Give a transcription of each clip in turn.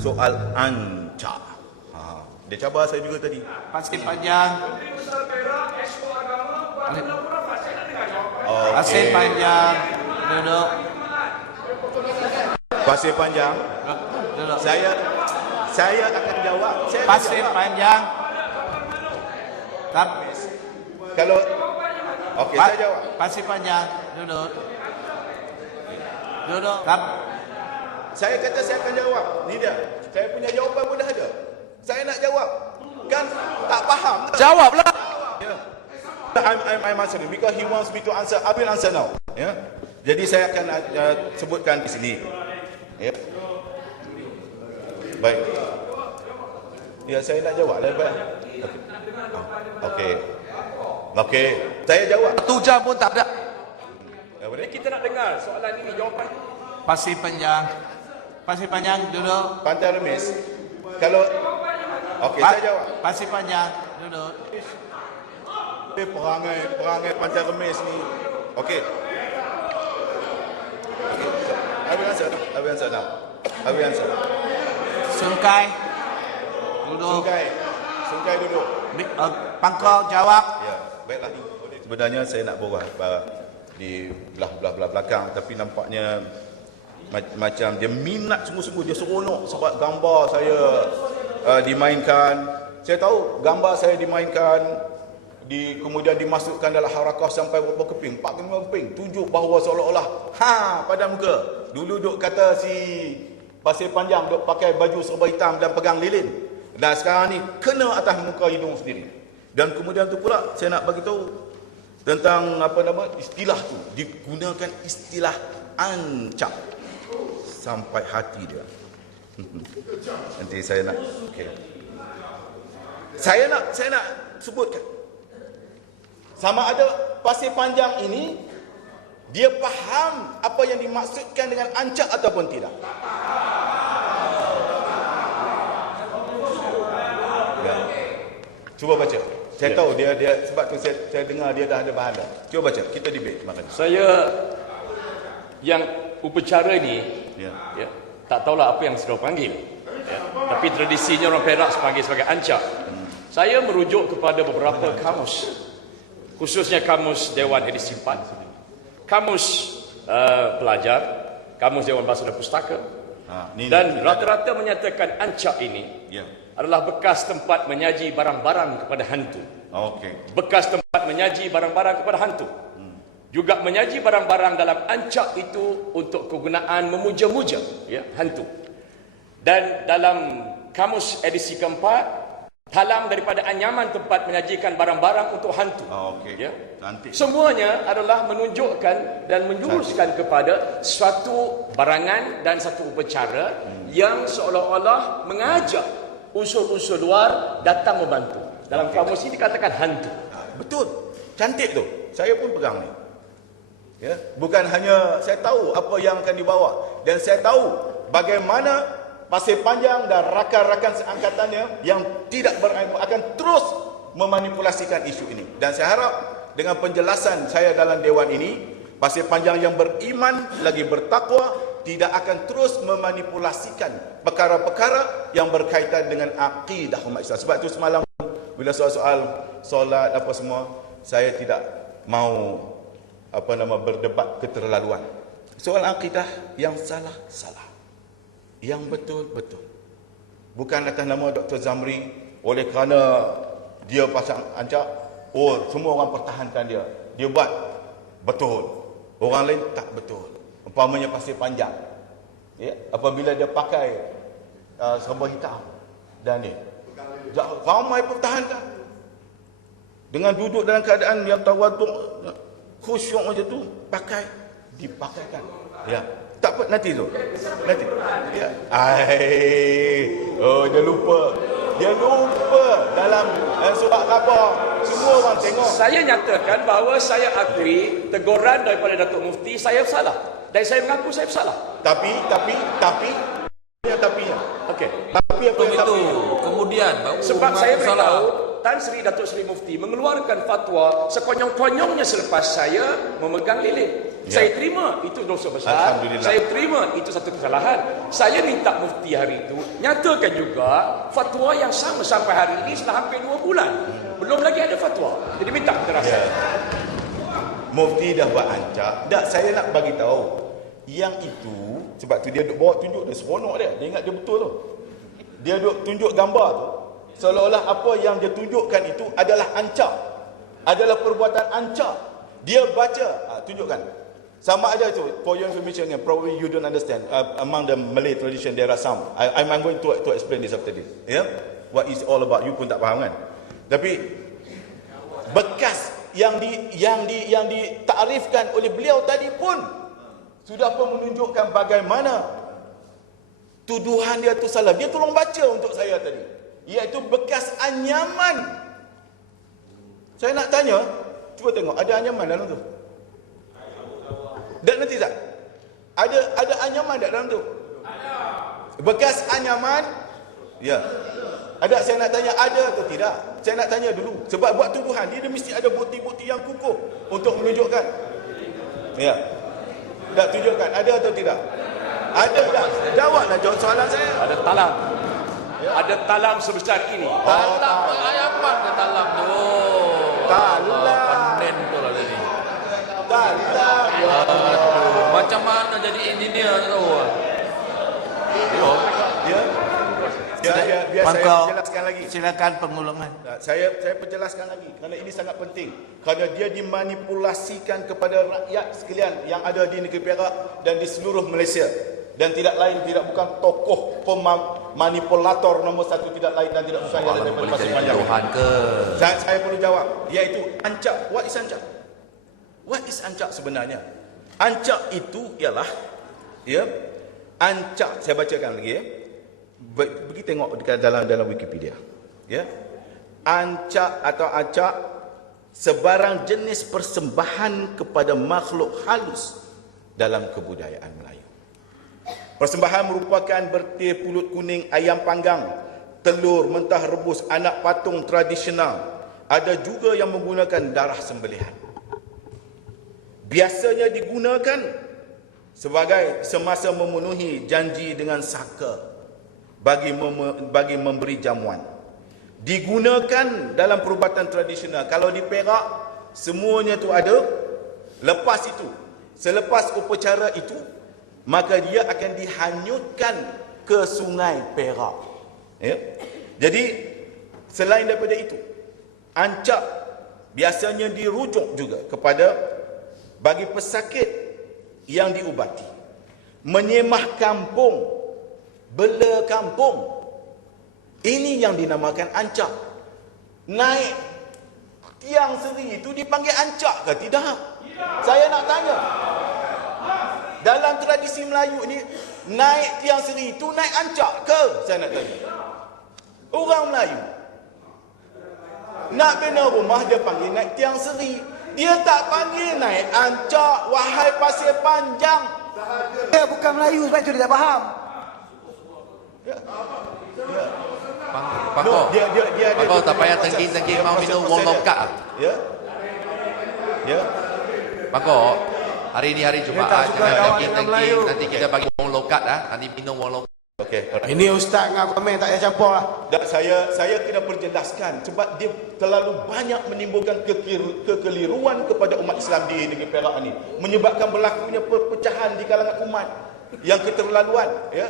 soal ancak. Dia cabar saya juga tadi. Pasir Panjang. Okay. Pasir Panjang. Duduk. Pasir Panjang. Duduk. Saya akan jawab. Pasir Panjang. Kalau okey, saya jawab. Pasir Panjang. Duduk. Duduk. Saya kata saya akan jawab. Ni dia. Saya punya jawapan pun dah ada. Saya nak jawab. Kan tak faham ke? Jawablah. Yeah. I'm answering because he wants me to answer. I will answer now. Ya. Yeah. Jadi saya akan sebutkan di sini. Ya. Yeah. Baik. Ya, saya nak jawab lah. Baik. Okey. Okey. Saya jawab. 1 jam pun tak ada. Kita nak dengar soalan ini, jawapan. Pasir Panjang. Pasir Panjang, duduk. Pantai Remis. Kalau okey, saya jawab. Pasir Panjang, duduk. Perangai Pantai Remis ni. Okey. I will answer. Sungai. Duduk. Sungai duduk. Pangkau jawab. Ya, baiklah. Sebenarnya saya nak borak di belah belakang, tapi nampaknya macam dia minat sungguh-sungguh, dia seronok sebab gambar saya dimainkan. Saya tahu gambar saya dimainkan, kemudian dimasukkan dalam harakah sampai berapa keping, 4 ke 5 keping, tunjuk bahawa seolah-olah pada muka. Dulu duk kata si Pasir Panjang duk pakai baju serba hitam dan pegang lilin, dan sekarang ni kena atas muka hidung sendiri. Dan kemudian tu pula saya nak bagi tahu tentang istilah tu, digunakan istilah ancak sampai hati dia. Nanti saya nak saya nak sebutkan sama ada Pasir Panjang ini dia faham apa yang dimaksudkan dengan ancak ataupun tidak. Ya. Cuba baca. Saya tahu dia sebab tu saya dengar dia dah ada bahan dah. Cuba baca, kita debate maknanya. Saya yang upacara ini tak tahulah apa yang sudah panggil. Tapi tradisinya orang Perak panggil sebagai ancak. Saya merujuk kepada beberapa kamus, khususnya kamus Dewan Edisi 4, kamus pelajar, kamus Dewan Bahasa dan Pustaka, dan rata-rata menyatakan ancak ini adalah bekas tempat menyaji barang-barang kepada hantu. Bekas tempat menyaji barang-barang kepada hantu. Juga menyaji barang-barang dalam ancak itu untuk kegunaan memuja-muja hantu. Dan dalam kamus edisi keempat, talam daripada anyaman tempat menyajikan barang-barang untuk hantu. Semuanya adalah menunjukkan dan menjuruskan kepada suatu barangan dan satu upacara yang seolah-olah mengajak unsur-unsur luar datang membantu. Dalam kamus ini dikatakan hantu. Betul. Cantik tu. Saya pun pegang ni. Ya, bukan hanya saya tahu apa yang akan dibawa, dan saya tahu bagaimana Pasir Panjang dan rakan-rakan seangkatannya yang tidak berilmu akan terus memanipulasikan isu ini. Dan saya harap dengan penjelasan saya dalam dewan ini, Pasir Panjang yang beriman lagi bertakwa tidak akan terus memanipulasikan perkara-perkara yang berkaitan dengan akidah umat Islam. Sebab itu semalam bila soal-soal solat apa semua, saya tidak mau berdebat keterlaluan. Soal akidah yang salah, yang betul-betul. Bukan atas nama Dr. Zamri, oleh kerana dia pasang ancak, semua orang pertahankan dia. Dia buat betul, orang lain tak betul. Umpamanya Pasir Panjang, apabila dia pakai serba hitam dan ni, ramai pertahankan dengan duduk dalam keadaan yang tawaduk, khusyuk macam tu, dipakaikan. Tak apa, nanti dia lupa dalam surat khabar, semua orang tengok. Saya nyatakan bahawa saya akui teguran daripada Datuk Mufti saya salah, dan saya mengaku saya bersalah. Tapi Okey. Tapi apa itu kemudian sebab saya beritahu Tan Sri Datuk Seri Mufti mengeluarkan fatwa sekonyong-konyongnya selepas saya memegang lilin. Saya terima itu dosa besar. Alhamdulillah. Saya terima itu satu kesalahan. Saya minta mufti hari itu nyatakan juga fatwa yang sama sampai hari ini setelah hampir 2 bulan. Belum lagi ada fatwa. Jadi minta kekerasan. Mufti dah buat ancak. Tak, saya nak bagi tahu. Yang itu, sebab tu dia duk bawa tunjuk dia seronok dia. Dia ingat dia betul tu. Dia duk tunjuk gambar tu. Seolah-olah apa yang dia tunjukkan itu adalah ancak. Adalah perbuatan ancak. Dia baca. Tunjukkan. Sama ada itu. For your information, probably you don't understand. Among the Malay tradition, there are some. I'm going to explain this after this. Yeah? What is all about. You pun tak faham kan? Tapi, bekas yang ditakrifkan oleh beliau tadi pun sudah pun menunjukkan bagaimana tuduhan dia tu salah. Dia tolong baca untuk saya tadi, iaitu bekas anyaman. Saya nak tanya, cuba tengok ada anyaman dalam tu. Dan nanti tak? Ada anyaman tak dalam tu? Ada. Bekas anyaman? Ya. Ada, saya nak tanya ada atau tidak? Saya nak tanya dulu. Sebab buat tuduhan, dia mesti ada bukti-bukti yang kukuh untuk menunjukkan. Ya. Tak tunjukkan, ada atau tidak? Ada tak? Jawablah soalan saya. Ada talam. Ya. Ada talam sebesar ini. Talam ayapan ke talam tu. Talam. Panen tu lah tadi. Talam. Macam mana jadi engineer tu? Ya. Biar saya jelaskan lagi. Silakan pengulungan. Saya perjelaskan lagi kerana ini sangat penting. Kerana dia dimanipulasikan kepada rakyat sekalian yang ada di negeri Perak dan di seluruh Malaysia. Dan tidak lain, tidak bukan tokoh manipulator nombor 1, tidak lain dan tidak bukan yang daripada Pasir Panjang. Tuhan ke? Saya perlu jawab, iaitu ancak. What is ancak? What is ancak sebenarnya? Ancak itu ialah, ya, ancak, saya bacakan lagi ya. Pergi tengok dekat dalam Wikipedia. Ya. Ancak atau acak, sebarang jenis persembahan kepada makhluk halus dalam kebudayaan Melayu. Persembahan merupakan bertih pulut kuning, ayam panggang, telur mentah rebus, anak patung tradisional. Ada juga yang menggunakan darah sembelihan. Biasanya digunakan sebagai semasa memenuhi janji dengan saka bagi memberi jamuan. Digunakan dalam perubatan tradisional. Kalau di Perak, semuanya tu ada. Lepas itu, selepas upacara itu, maka dia akan dihanyutkan ke Sungai Perak. Ya? Jadi, selain daripada itu, ancak biasanya dirujuk juga kepada bagi pesakit yang diubati. Menyemah kampung, bela kampung. Ini yang dinamakan ancak. Naik tiang seri itu dipanggil ancak ke tidak? Saya nak tanya. Dalam tradisi Melayu ni, naik tiang seri itu naik ancak ke? Saya nak tanya. Orang Melayu nak bina rumah, dia panggil naik tiang seri. Dia tak panggil naik ancak. Wahai Pasir Panjang. Dia bukan Melayu, sebab itu dia tak faham. Pakok. Dia ada. Pakok tak payah tengking-tengking mau minum wong lokal. Ya. Ya. Pakok. Hari ni hari Jumaat, suka jangan kawan tengking-tengking. dengan Melayu. Nanti kita bagi wong lokal lah. Nanti minum wong lokal. Okey. Ini ustaz dengan komen tak payah campur lah. Dan saya kena perjelaskan sebab dia terlalu banyak menimbulkan kekeliruan kepada umat Islam di negeri Perak ini, menyebabkan berlakunya perpecahan di kalangan umat yang keterlaluan, ya.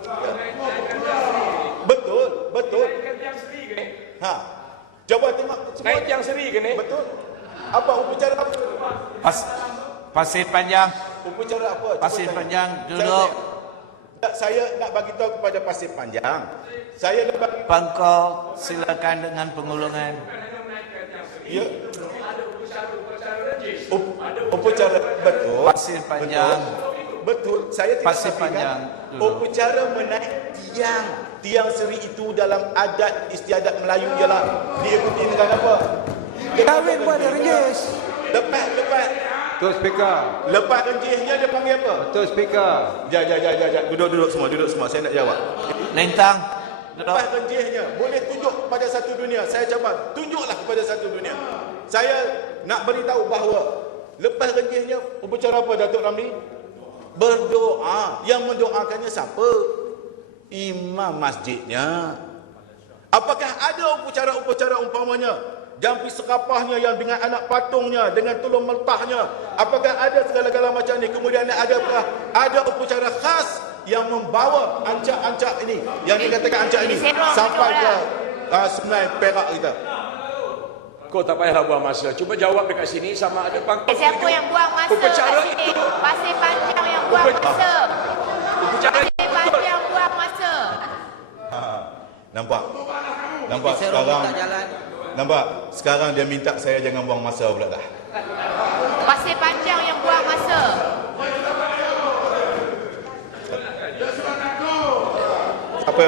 Ya. Betul. Ha. Cuba tengok semua. Naik tiang seri ke ni? Betul. Apa upacara apa? Pasir Panjang. Upacara apa? Cuba Pasir tanya. Panjang, duduk. Saya nak bagi tahu kepada Pasir Panjang. Saya nak bagi Pangkok, silakan dengan pengulungan. ya. Upacara betul. Pasir Panjang. Betul. Saya tidak Pasir nafikan. Panjang. Upacara menaik tiang seri itu dalam adat istiadat Melayu ialah diikuti dengan apa? Kahwin pun ada renjis. Lepas Betul speaker. lepas renjihnya dia panggil apa? Betul speaker. Jap. Duduk semua. Saya nak jawab. Lentang. Duduk. Lepas renjihnya boleh tunjuk kepada satu dunia. Saya cabar, tunjuklah kepada satu dunia. Saya nak beritahu bahawa Lepas Renjisnya upacara apa Datuk Ramli? Berdoa. Yang mendoakannya siapa? Imam masjidnya. Apakah ada upacara-upacara umpamanya jampi sekapahnya yang dengan anak patungnya, dengan tulung meltahnya? Apakah ada segala-gala macam ni? Kemudian adakah ada upacara khas yang membawa ancak-ancak ini, yang dikatakan ancak ini sampai ke Sungai Perak kita? Kau tak payahlah buang masa. Cuba jawab dekat sini sama ada pangkal. Siapa yang buang masa upacara kat sini? itu. Pasir Panjang yang buang masa. Upacara Pasir Panjang buang masa. Nampak? Nampak sekarang? Nampak? Sekarang dia minta saya jangan buang masa pula dah. Pasir Panjang yang buang masa. Apa?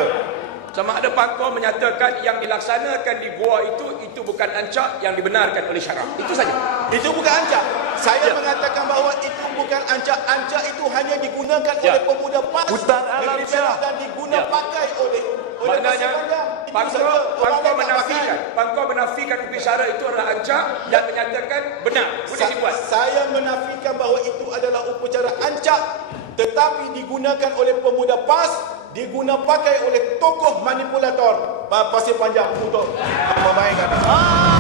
sama ada pangkor menyatakan yang dilaksanakan di gua itu bukan ancak yang dibenarkan oleh syarak. Itu saja. Itu bukan ancak. Saya mengatakan bahawa itu bukan ancak. Ancak itu hanya digunakan oleh pemuda PAS Hutan alam negeri Perak dan guna pakai oleh maknanya Pasir pangkor menafikan upacara itu adalah ancak dan menyatakan benar boleh dibuat. Saya menafikan bahawa itu adalah upacara ancak tetapi digunakan oleh pemuda PAS, diguna pakai oleh tokoh manipulator Pasir Panjang untuk memainkan.